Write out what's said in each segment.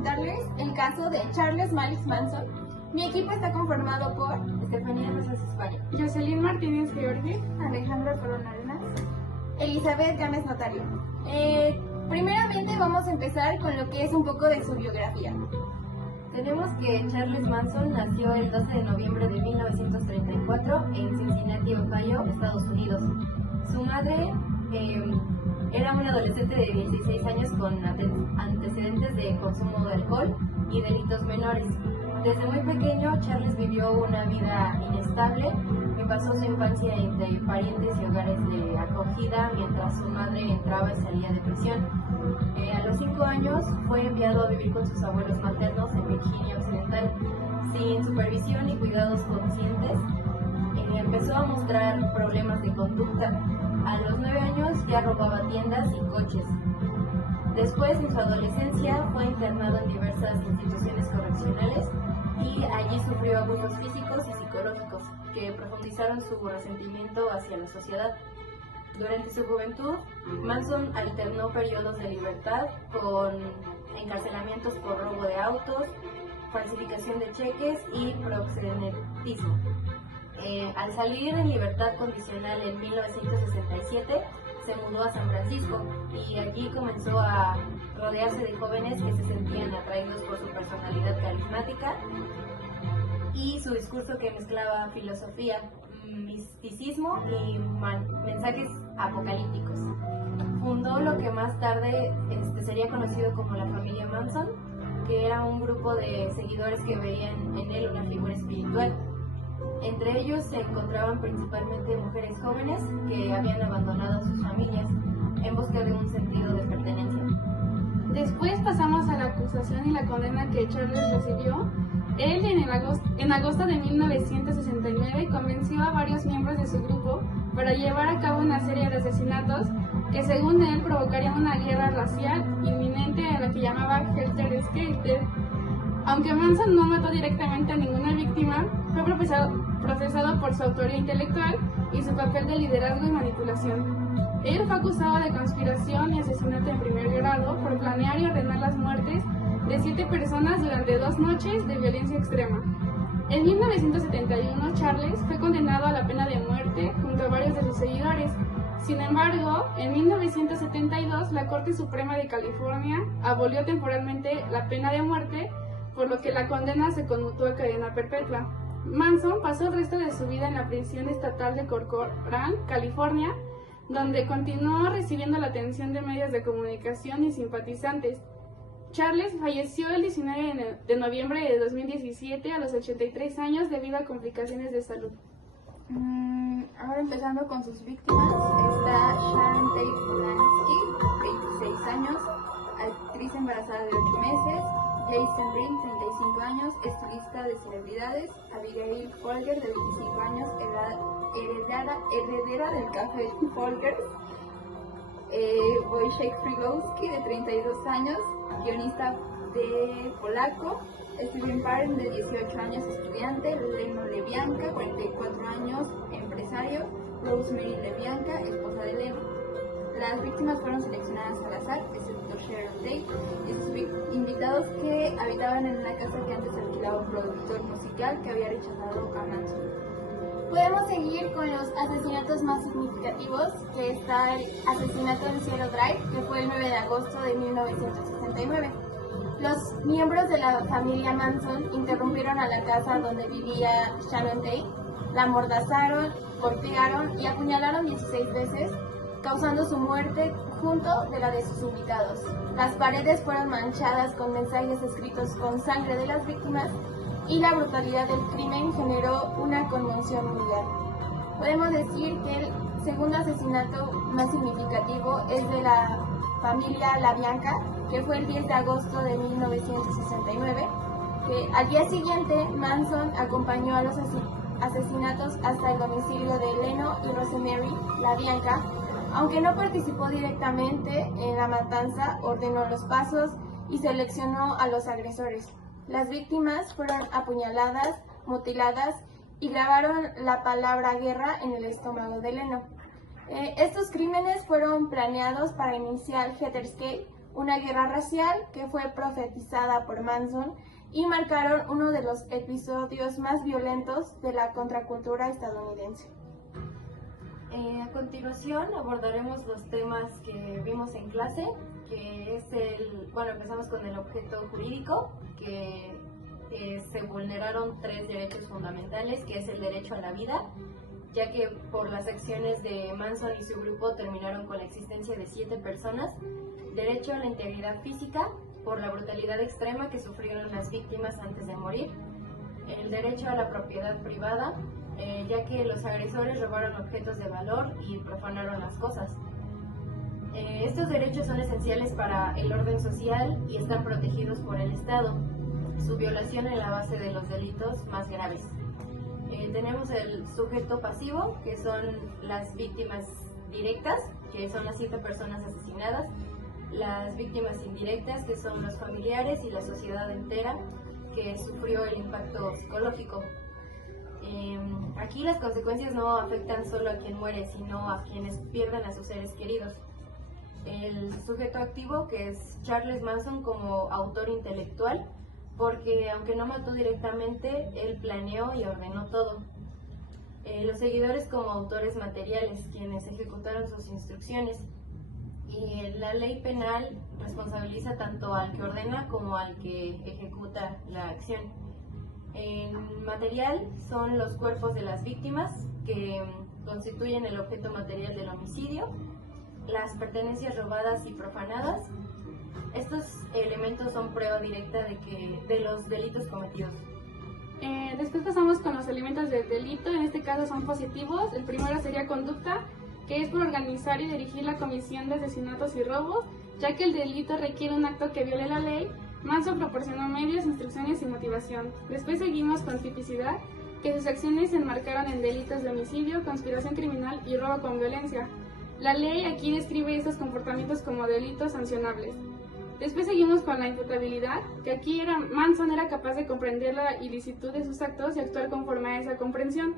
presentarles el caso de Charles Miles Manson. Mi equipo está conformado por Estefanía Rosas España, Jocelyn Martínez Georgi, Alejandro Corona Arenas, Elizabeth Gámez Notario. Primeramente vamos a empezar con lo que es un poco de su biografía. Tenemos que Charles Manson nació el 12 de noviembre de 1934 en Cincinnati, Ohio, Estados Unidos. Su madre era una adolescente de 16 años con antecedentes de consumo de alcohol y delitos menores. Desde muy pequeño, Charles vivió una vida inestable que pasó su infancia entre parientes y hogares de acogida mientras su madre entraba y salía de prisión. A los 5 años fue enviado a vivir con sus abuelos maternos en Virginia Occidental. Sin supervisión y cuidados conscientes, empezó a mostrar problemas de conducta. A los 9 años ya robaba tiendas y coches. Después, en su adolescencia, fue internado en diversas instituciones correccionales y allí sufrió abusos físicos y psicológicos que profundizaron su resentimiento hacia la sociedad. Durante su juventud, Manson alternó periodos de libertad con encarcelamientos por robo de autos, falsificación de cheques y proxenetismo. Al salir en libertad condicional en 1967, se mudó a San Francisco y allí comenzó a rodearse de jóvenes que se sentían atraídos por su personalidad carismática y su discurso que mezclaba filosofía, misticismo y mensajes apocalípticos. Fundó lo que más tarde sería conocido como la familia Manson, que era un grupo de seguidores que veían en él una figura espiritual. Entre ellos se encontraban principalmente mujeres jóvenes que habían abandonado a sus familias en busca de un sentido de pertenencia. Después pasamos a la acusación y la condena que Charles recibió. Él en agosto de 1969 convenció a varios miembros de su grupo para llevar a cabo una serie de asesinatos que según él provocarían una guerra racial inminente a la que llamaba Helter Skelter. Aunque Manson no mató directamente a ninguna víctima, fue procesado por su autoría intelectual y su papel de liderazgo y manipulación. Él fue acusado de conspiración y asesinato en primer grado por planear y ordenar las muertes de 7 personas durante 2 noches de violencia extrema. En 1971, Charles fue condenado a la pena de muerte junto a varios de sus seguidores. Sin embargo, en 1972, la Corte Suprema de California abolió temporalmente la pena de muerte, por lo que la condena se conmutó a cadena perpetua. Manson pasó el resto de su vida en la prisión estatal de Corcoran, California, donde continuó recibiendo la atención de medios de comunicación y simpatizantes. Charles falleció el 19 de noviembre de 2017 a los 83 años debido a complicaciones de salud. Ahora empezando con sus víctimas, está Sharon Tate Polanski, 26 años, actriz embarazada de 8 meses, Jason Ring, 35 años, estilista de celebridades, Abigail Folger, de 25 años, heredera del café Folgers, Wojciech Frigowski, de 32 años, guionista de polaco, Steven Parent, de 18 años, estudiante, Leno Lebianka, 44 años, empresario, Rosemary Lebianka, esposa de Leno. Las víctimas fueron seleccionadas al azar, excepto Sharon Tate y sus invitados que habitaban en una casa que antes alquilaba un productor musical que había rechazado a Manson. Podemos seguir con los asesinatos más significativos, que está el asesinato en Cielo Drive, que fue el 9 de agosto de 1969. Los miembros de la familia Manson interrumpieron a la casa donde vivía Sharon Tate, la amordazaron, golpearon y apuñalaron 16 veces, causando su muerte junto de la de sus invitados. Las paredes fueron manchadas con mensajes escritos con sangre de las víctimas y la brutalidad del crimen generó una conmoción mundial. Podemos decir que el segundo asesinato más significativo es de la familia LaBianca, que fue el 10 de agosto de 1969, que al día siguiente Manson acompañó a los asesinatos hasta el domicilio de Leno y Rosemary LaBianca. Aunque no participó directamente en la matanza, ordenó los pasos y seleccionó a los agresores. Las víctimas fueron apuñaladas, mutiladas y grabaron la palabra guerra en el estómago de Leno. Estos crímenes fueron planeados para iniciar Hethersgate, una guerra racial que fue profetizada por Manson y marcaron uno de los episodios más violentos de la contracultura estadounidense. A continuación abordaremos los temas que vimos en clase, que es empezamos con el objeto jurídico, que se vulneraron 3 derechos fundamentales, que es el derecho a la vida, ya que por las acciones de Manson y su grupo terminaron con la existencia de 7 personas, derecho a la integridad física, por la brutalidad extrema que sufrieron las víctimas antes de morir, el derecho a la propiedad privada, ya que los agresores robaron objetos de valor y profanaron las cosas. Estos derechos son esenciales para el orden social y están protegidos por el Estado. Su violación es la base de los delitos más graves. Tenemos el sujeto pasivo, que son las víctimas directas, que son las 7 personas asesinadas, las víctimas indirectas, que son los familiares y la sociedad entera que sufrió el impacto psicológico. Aquí las consecuencias no afectan solo a quien muere, sino a quienes pierden a sus seres queridos. El sujeto activo, que es Charles Manson como autor intelectual, porque aunque no mató directamente, él planeó y ordenó todo. Los seguidores como autores materiales, quienes ejecutaron sus instrucciones. Y la ley penal responsabiliza tanto al que ordena como al que ejecuta la acción. En material son los cuerpos de las víctimas, que constituyen el objeto material del homicidio, las pertenencias robadas y profanadas. Estos elementos son prueba directa de los delitos cometidos. Después pasamos con los elementos del delito, en este caso son positivos. El primero sería conducta, que es por organizar y dirigir la comisión de asesinatos y robos, ya que el delito requiere un acto que viole la ley. Manson proporcionó medios, instrucciones y motivación. Después seguimos con tipicidad, que sus acciones se enmarcaron en delitos de homicidio, conspiración criminal y robo con violencia. La ley aquí describe estos comportamientos como delitos sancionables. Después seguimos con la imputabilidad, que aquí Manson era capaz de comprender la ilicitud de sus actos y actuar conforme a esa comprensión.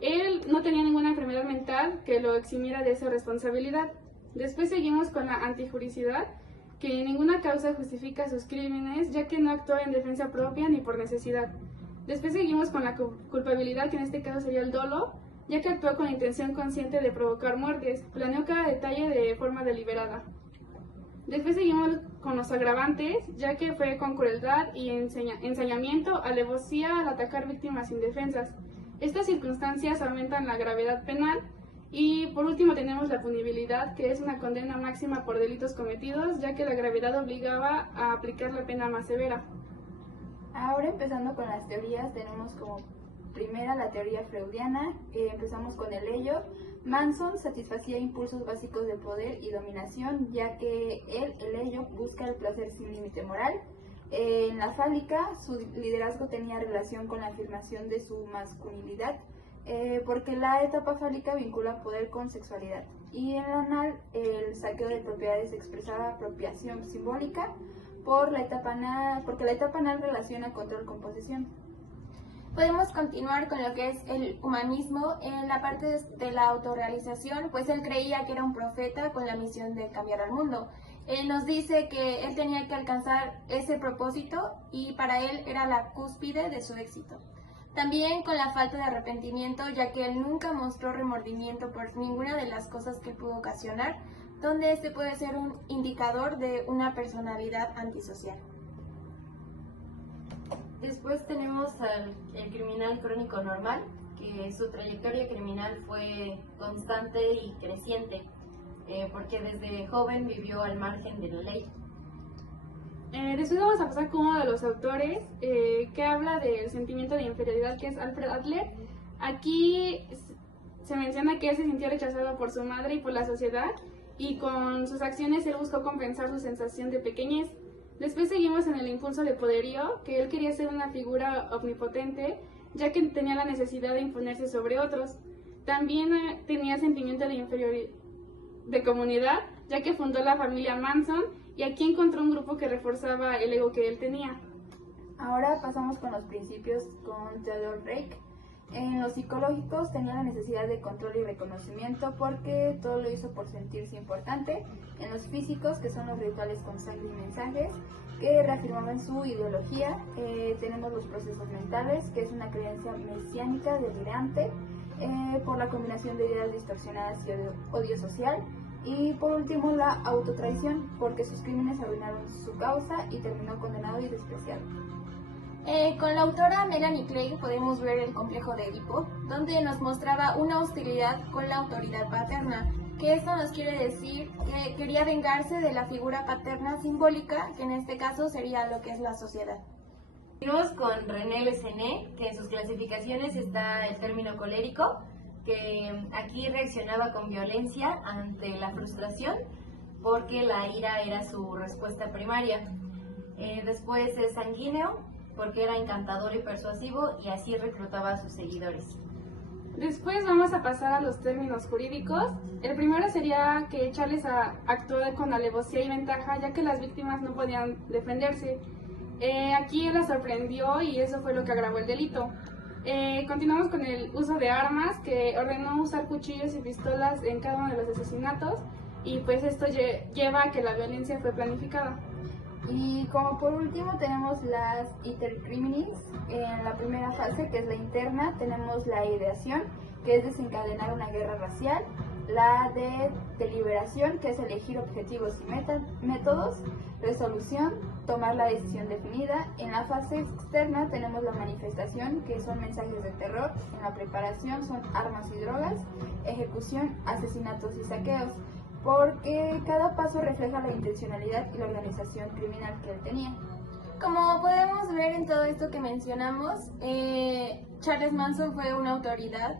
Él no tenía ninguna enfermedad mental que lo eximiera de esa responsabilidad. Después seguimos con la antijuricidad, que ninguna causa justifica sus crímenes, ya que no actuó en defensa propia ni por necesidad. Después seguimos con la culpabilidad, que en este caso sería el dolo, ya que actuó con la intención consciente de provocar muertes, planeó cada detalle de forma deliberada. Después seguimos con los agravantes, ya que fue con crueldad y ensañamiento, alevosía al atacar víctimas indefensas. Estas circunstancias aumentan la gravedad penal. Y por último tenemos la punibilidad, que es una condena máxima por delitos cometidos, ya que la gravedad obligaba a aplicar la pena más severa. Ahora empezando con las teorías, tenemos como primera la teoría freudiana, empezamos con el ello. Manson satisfacía impulsos básicos de poder y dominación, ya que el ello, busca el placer sin límite moral. En la fálica, su liderazgo tenía relación con la afirmación de su masculinidad, porque la etapa fálica vincula poder con sexualidad. Y en la anal, el saqueo de propiedades expresaba apropiación simbólica, porque la etapa anal relaciona control con posesión. Podemos continuar con lo que es el humanismo. En la parte de la autorrealización, pues él creía que era un profeta con la misión de cambiar al mundo. Él nos dice que él tenía que alcanzar ese propósito y para él era la cúspide de su éxito. También con la falta de arrepentimiento, ya que él nunca mostró remordimiento por ninguna de las cosas que pudo ocasionar, donde este puede ser un indicador de una personalidad antisocial. Después tenemos el criminal crónico normal, que su trayectoria criminal fue constante y creciente, porque desde joven vivió al margen de la ley. Después vamos a pasar con uno de los autores que habla del sentimiento de inferioridad, que es Alfred Adler. Aquí se menciona que él se sintió rechazado por su madre y por la sociedad, y con sus acciones él buscó compensar su sensación de pequeñez. Después seguimos en el impulso de poderío, que él quería ser una figura omnipotente, ya que tenía la necesidad de imponerse sobre otros. También tenía sentimiento de comunidad, ya que fundó la familia Manson, y aquí encontró un grupo que reforzaba el ego que él tenía. Ahora pasamos con los principios con Theodore Reik. En los psicológicos tenía la necesidad de control y reconocimiento porque todo lo hizo por sentirse importante. En los físicos, que son los rituales con sangre y mensajes, que reafirmaban su ideología. Tenemos los procesos mentales, que es una creencia mesiánica delirante por la combinación de ideas distorsionadas y odio social. Y por último, la autotraición, porque sus crímenes arruinaron su causa y terminó condenado y despreciado. Con la autora Melanie Klein podemos ver el complejo de Edipo, donde nos mostraba una hostilidad con la autoridad paterna, que esto nos quiere decir que quería vengarse de la figura paterna simbólica, que en este caso sería lo que es la sociedad. Seguimos con René Lessené, que en sus clasificaciones está el término colérico, que aquí reaccionaba con violencia ante la frustración, porque la ira era su respuesta primaria. Después es sanguíneo, porque era encantador y persuasivo y así reclutaba a sus seguidores. Después vamos a pasar a los términos jurídicos. El primero sería que Charles actuó con alevosía y ventaja, ya que las víctimas no podían defenderse. Aquí él la sorprendió y eso fue lo que agravó el delito. Continuamos con el uso de armas, que ordenó usar cuchillos y pistolas en cada uno de los asesinatos, y pues esto lleva a que la violencia fue planificada. Y como por último tenemos las iter criminis. En la primera fase, que es la interna, tenemos la ideación, que es desencadenar una guerra racial, la de deliberación, que es elegir objetivos y métodos, resolución, tomar la decisión definida. En la fase externa tenemos la manifestación, que son mensajes de terror. En la preparación son armas y drogas, ejecución, asesinatos y saqueos, porque cada paso refleja la intencionalidad y la organización criminal que él tenía. Como podemos ver en todo esto que mencionamos, Charles Manson fue una autoridad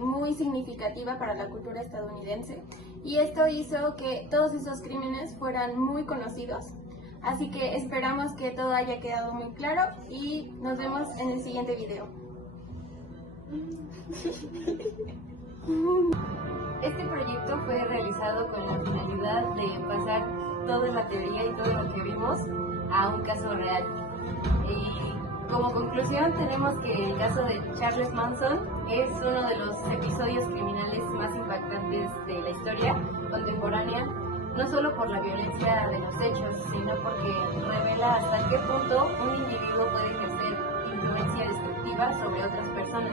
muy significativa para la cultura estadounidense, y esto hizo que todos esos crímenes fueran muy conocidos. Así que esperamos que todo haya quedado muy claro y nos vemos en el siguiente video. Este proyecto fue realizado con la finalidad de pasar toda la teoría y todo lo que vimos a un caso real. Y como conclusión tenemos que el caso de Charles Manson es uno de los episodios criminales más impactantes de la historia contemporánea, no solo por la violencia de los hechos, sino porque revela hasta qué punto un individuo puede ejercer influencia destructiva sobre otras personas.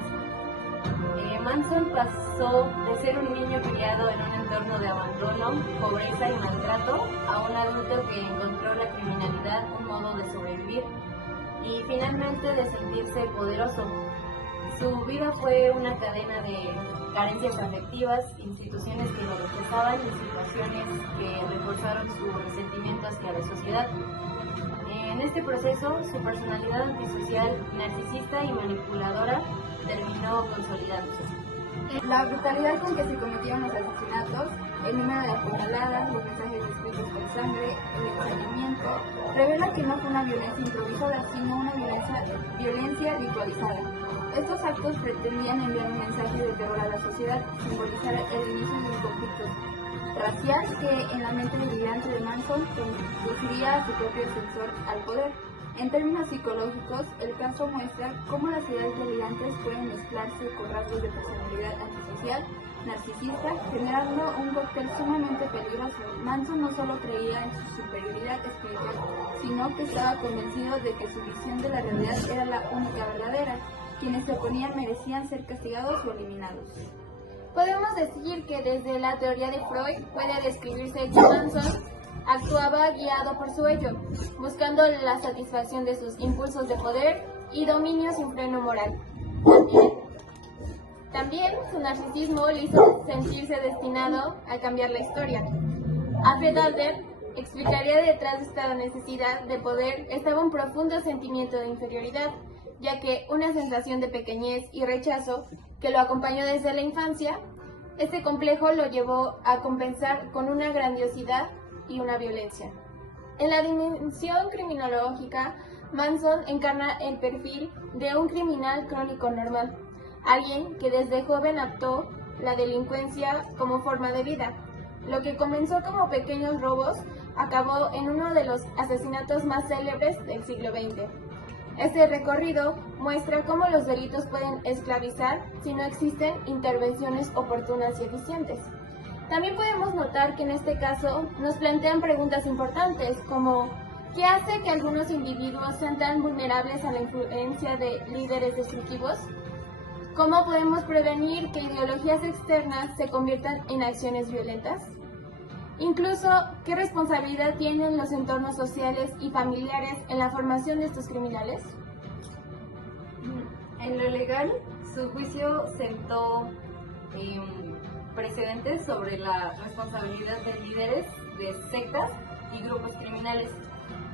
Manson pasó de ser un niño criado en un entorno de abandono, pobreza y maltrato a un adulto que encontró la criminalidad un modo de sobrevivir y finalmente de sentirse poderoso. Su vida fue una cadena de carencias afectivas, instituciones que lo rechazaban y situaciones que reforzaron su resentimiento hacia la sociedad. En este proceso, su personalidad antisocial, narcisista y manipuladora terminó consolidándose. La brutalidad con que se cometieron los asesinatos, el número de apuñaladas, los mensajes escritos con sangre, el ensañamiento, revela que no fue una violencia improvisada, sino una violencia ritualizada. Estos actos pretendían enviar un mensaje de terror a la sociedad, simbolizar el inicio de un conflicto racial que en la mente delirante de Manson conduciría a su propio ascensor al poder. En términos psicológicos, el caso muestra cómo las ideas delirantes pueden mezclarse con rasgos de personalidad antisocial, narcisista, generando un cóctel sumamente peligroso. Manson no solo creía en su superioridad espiritual, sino que estaba convencido de que su visión de la realidad era la única verdadera. Quienes se oponían merecían ser castigados o eliminados. Podemos decir que desde la teoría de Freud puede describirse que Manson actuaba guiado por su ello, buscando la satisfacción de sus impulsos de poder y dominio sin freno moral. También su narcisismo le hizo sentirse destinado a cambiar la historia. Alfred Adler explicaría detrás de esta necesidad de poder estaba un profundo sentimiento de inferioridad, ya que una sensación de pequeñez y rechazo que lo acompañó desde la infancia, este complejo lo llevó a compensar con una grandiosidad y una violencia. En la dimensión criminológica, Manson encarna el perfil de un criminal crónico normal, alguien que desde joven adoptó la delincuencia como forma de vida. Lo que comenzó como pequeños robos acabó en uno de los asesinatos más célebres del siglo XX. Este recorrido muestra cómo los delitos pueden esclavizar si no existen intervenciones oportunas y eficientes. También podemos notar que en este caso nos plantean preguntas importantes como ¿qué hace que algunos individuos sean tan vulnerables a la influencia de líderes destructivos? ¿Cómo podemos prevenir que ideologías externas se conviertan en acciones violentas? Incluso, ¿qué responsabilidad tienen los entornos sociales y familiares en la formación de estos criminales? En lo legal, su juicio sentó precedentes sobre la responsabilidad de líderes de sectas y grupos criminales.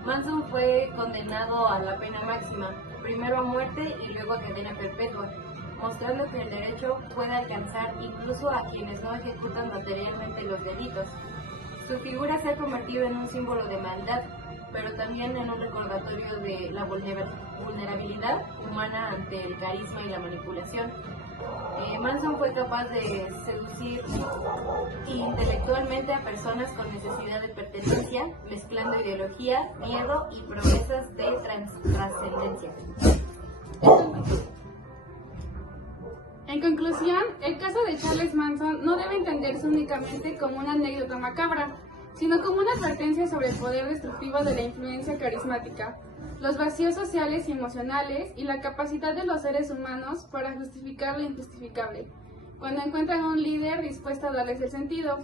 Manson fue condenado a la pena máxima, primero a muerte y luego a cadena perpetua, mostrando que el derecho puede alcanzar incluso a quienes no ejecutan materialmente los delitos. Su figura se ha convertido en un símbolo de maldad, pero también en un recordatorio de la vulnerabilidad humana ante el carisma y la manipulación. Manson fue capaz de seducir intelectualmente a personas con necesidad de pertenencia, mezclando ideología, miedo y promesas de trascendencia. En conclusión, el caso de Charles Manson no debe entenderse únicamente como una anécdota macabra, sino como una advertencia sobre el poder destructivo de la influencia carismática, los vacíos sociales y emocionales y la capacidad de los seres humanos para justificar lo injustificable, cuando encuentran un líder dispuesto a darles el sentido.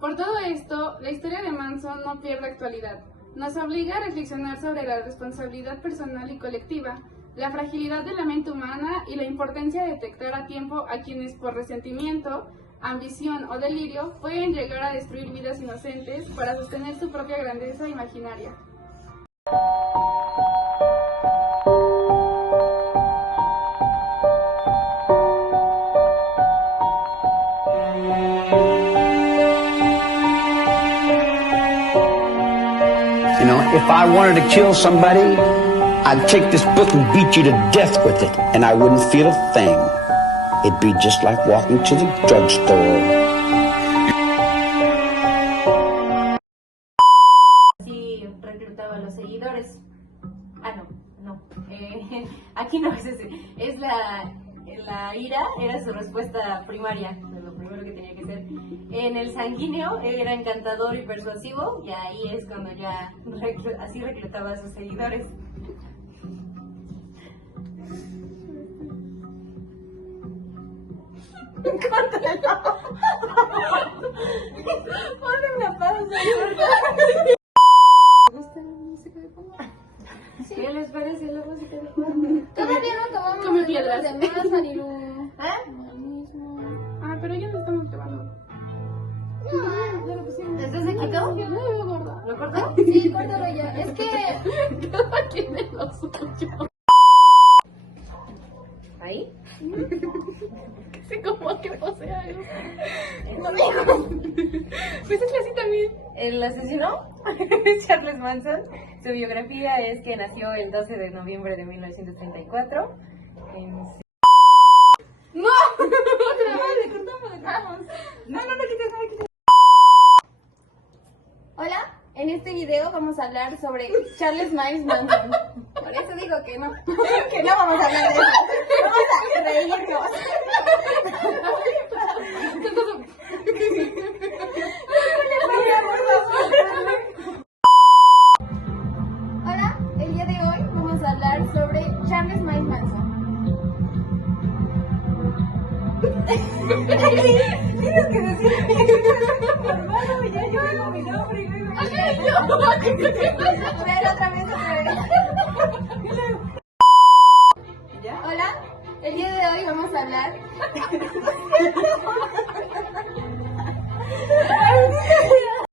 Por todo esto, la historia de Manson no pierde actualidad. Nos obliga a reflexionar sobre la responsabilidad personal y colectiva, la fragilidad de la mente humana y la importancia de detectar a tiempo a quienes por resentimiento, ambición o delirio pueden llegar a destruir vidas inocentes para sostener su propia grandeza imaginaria. You know, if I wanted to kill somebody, I'd take this book and beat you to death with it, and I wouldn't feel a thing. It'd be just like walking to the drugstore. Sí, reclutaba a los seguidores. No. Aquí no es ese. Es la ira, era su respuesta primaria, de lo primero que tenía que ser. En el sanguíneo era encantador y persuasivo, y ahí es cuando ya así reclutaba a sus seguidores. Ponle una pausa. ¿Qué les parece la música de fondo? Todavía no tomamos Come los piedras. demás, Marilu. Ah, pero ya no estamos grabando. ¿Desde se quitó? Ya no veo gorda. ¿Lo cortó? Sí, córtalo ya. Es que Cada quien es lo suyo. ¿Ahí? Sí, como que posee algo. Pues es así también. El asesino es Charles Manson. Su biografía es que nació el 12 de noviembre de 1934 en... ¡No! Le cortamos. No quites. hola, en este video vamos a hablar sobre Charles Miles Manson. Por eso digo que no vamos a hablar de eso. Vamos a reírnos. Hola, el día de hoy vamos a hablar sobre Charles Miles Manson. Tienes que decir hermano, ya yo digo mi nombre y luego... A ver, otra vez. ¿Ya? Hola, el día de hoy vamos a hablar